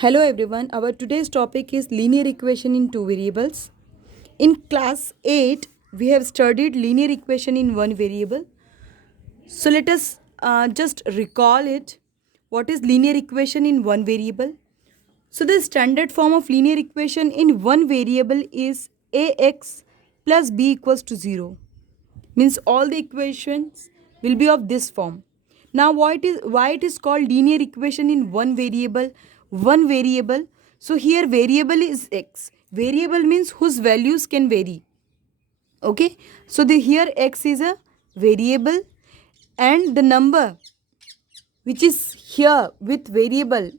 Hello everyone, our today's topic is linear equation in two variables. In class 8, we have studied linear equation in one variable. So let us just recall it. What is linear equation in one variable? So the standard form of linear equation in one variable is ax plus b equals to 0. Means all the equations will be of this form. Now why it is called linear equation in one variable? One variable. So here variable is x. Variable means whose values can vary. Okay. So the here x is a variable and the number which is here with variable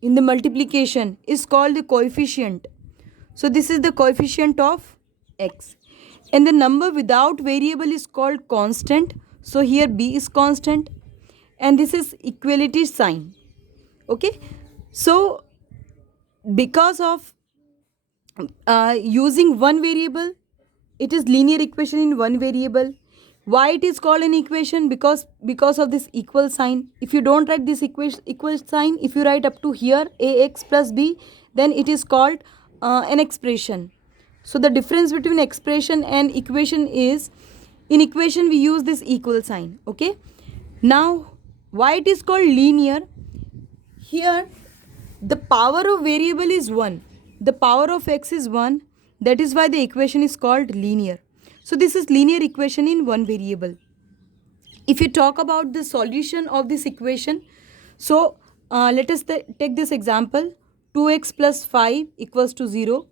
in the multiplication is called the coefficient. So this is the coefficient of x. And the number without variable is called constant. So here b is constant and this is equality sign. Okay. So because of using one variable, it is linear equation in one variable. Why it is called an equation? Because of this equal sign. If you don't write this equal sign, if you write up to here ax plus b, then it is called an expression. So the difference between expression and equation is, in equation we use this equal sign. Okay. Now why it is called linear? Here the power of variable is 1. The power of x is 1. That is why the equation is called linear. So this is linear equation in one variable. If you talk about the solution of this equation, so let us take this example. 2x plus 5 equals to 0.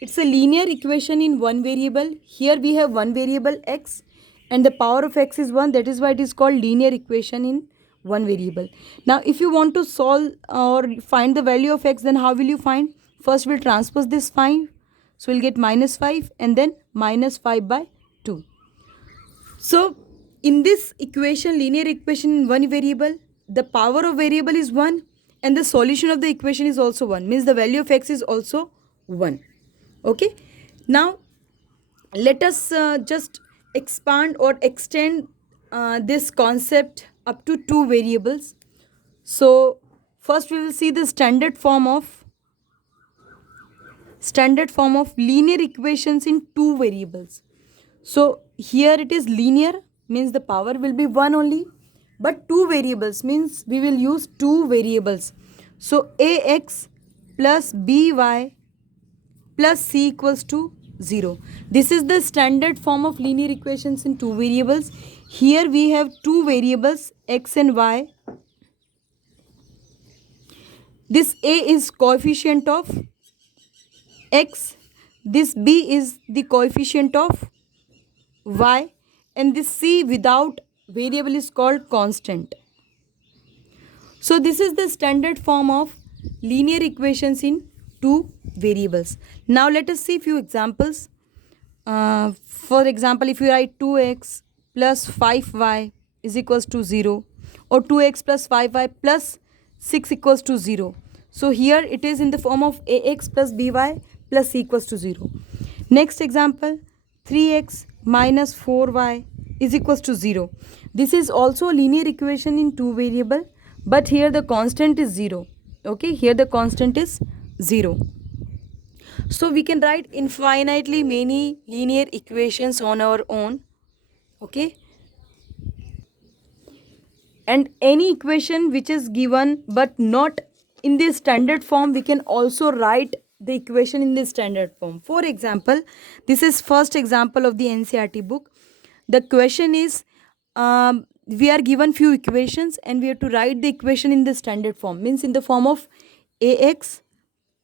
It's a linear equation in one variable. Here we have one variable x and the power of x is 1. That is why it is called linear equation in one variable. Now if you want to solve or find the value of x, then how will you find? First we'll transpose this 5. So we'll get minus 5 and then minus 5 by 2. So in this equation, linear equation in one variable, the power of variable is 1 and the solution of the equation is also 1. Means the value of x is also 1. Okay. Now let us just expand or extend this concept up to two variables. So first we will see the standard form of linear equations in two variables. So here it is linear, means the power will be 1 only, but two variables means we will use two variables. So ax plus by plus c equals to 0. This is the standard form of linear equations in two variables. Here we have two variables x and y. This a is coefficient of x, this b is the coefficient of y, and this c without variable is called constant. So this is the standard form of linear equations in two variables. Now let us see few examples. For example, if you write 2x plus 5y is equals to 0 or 2x plus 5y plus 6 equals to 0. So here it is in the form of ax plus by plus c equals to 0. Next example, 3x minus 4y is equals to 0. This is also a linear equation in two variable, but here the constant is 0. Okay, here the constant is 0. So we can write infinitely many linear equations on our own. Okay, and any equation which is given but not in the standard form, we can also write the equation in the standard form. For example, this is first example of the NCERT book. The question is, we are given few equations and we have to write the equation in the standard form, means in the form of ax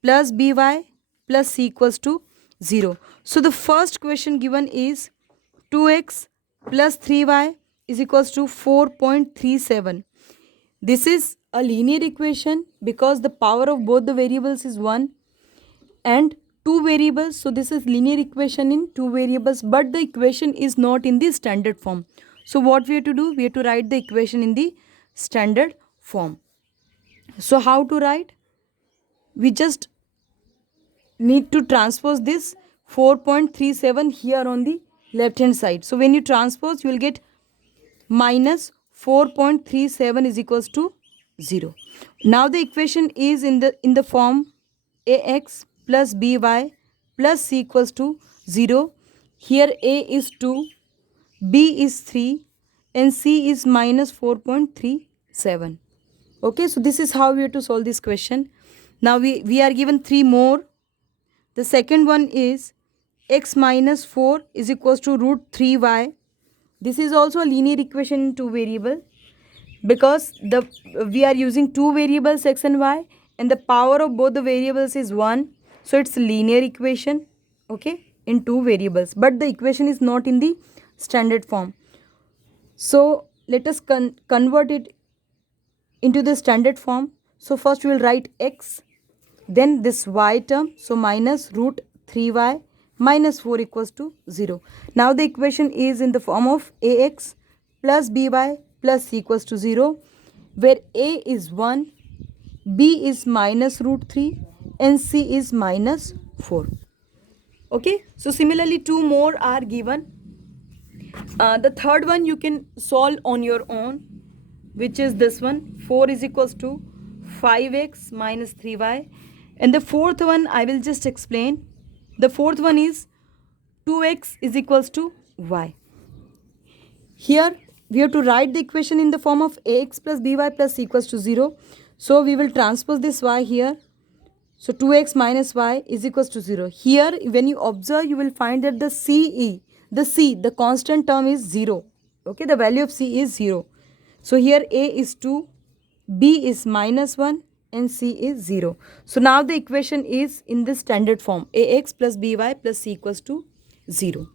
plus by plus c equals to 0. So the first question given is 2x plus 3y is equals to 4.37. This is a linear equation because the power of both the variables is 1 and two variables. So this is linear equation in two variables, but the equation is not in the standard form. So what we have to do? We have to write the equation in the standard form. So how to write? We just need to transpose this 4.37 here on the left hand side. So when you transpose, you will get minus 4.37 is equals to 0. Now the equation is in the form ax plus by plus c equals to 0. Here a is 2, b is 3 and c is minus 4.37. Okay, so this is how we have to solve this question. Now we are given 3 more. The second one is x minus 4 is equals to root 3y. This is also a linear equation in two variable, because we are using two variables x and y, and the power of both the variables is 1. So it's a linear equation, okay, in two variables, but the equation is not in the standard form. So let us convert it into the standard form. So first we will write x, then this y term, so minus root 3y minus 4 equals to 0. Now the equation is in the form of ax plus by plus c equals to 0, where a is 1, b is minus root 3 and c is minus 4. Okay, so similarly 2 more are given. The third one you can solve on your own, which is this one. 4 is equals to 5x minus 3y. And the fourth one I will just explain. The fourth one is 2x is equals to y. Here we have to write the equation in the form of ax plus by plus c equals to 0. So we will transpose this y here. So 2x minus y is equals to 0. Here when you observe, you will find that the constant term is 0. Okay, the value of c is 0. So here a is 2, b is minus 1 and c is 0. So now the equation is in the standard form, ax plus by plus c equals to 0.